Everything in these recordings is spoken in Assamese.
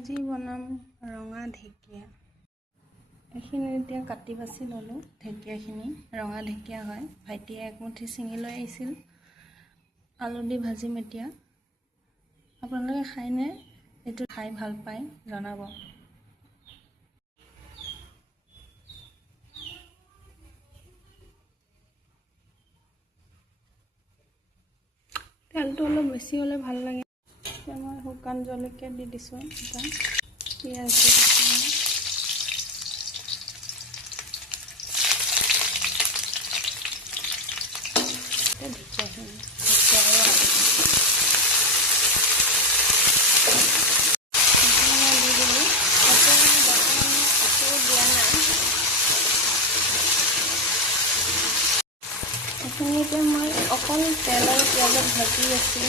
আজি বনাম ৰঙা ঢেকীয়া। এইখিনি এতিয়া কাটি বাছি ল'লোঁ। ঢেকীয়াখিনি ৰঙা ঢেকীয়া হয়। ভাইটিয়ে একমুঠি ছিঙি লৈ আহিছিল। আলু দি ভাজিম এতিয়া। আপোনালোকে খায়নে? এইটো খাই ভাল পায় জনাব। তেলটো অলপ বেছি হ'লে ভাল লাগে। এতিয়া মই শুকান জলকীয়া দি দিছোঁ এটা, পিঁয়াজ দি দিছোঁ। ঢেকীয়াখিনি দি দিলোঁ। একো দিয়া নাই। এইখিনি এতিয়া মই অকল তেল আৰু পিঁয়াজত ভাজি আছোঁ।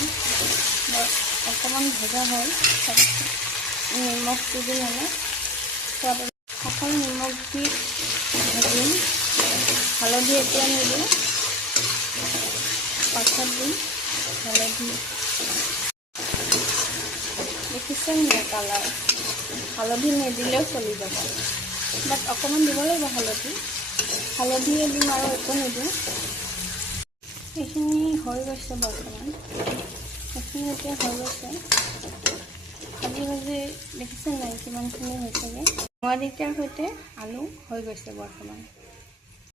অকণমান ভজা হয়। নিমখ দি দিম মানে অকল নিমখ দি ভাজিম। হালধি এতিয়া নিদিওঁ, পাছত দিম হালধি। দেখিছেন নাই কালাৰ? হালধি নিদিলেও চলি যাব, বাট অকণমান দিব লাগিব হালধিয়ে দিম আৰু একো নিদিওঁ। এইখিনি হৈ গৈছে বৰ্তমান। এইখিনি এতিয়া হৈ গৈছে। ভাজি ভাজি দেখিছে নাই কিমানখিনি হৈছেগৈ। ৰঙা ঢেকীয়াৰ সৈতে আলু হৈ গৈছে বৰ্তমান।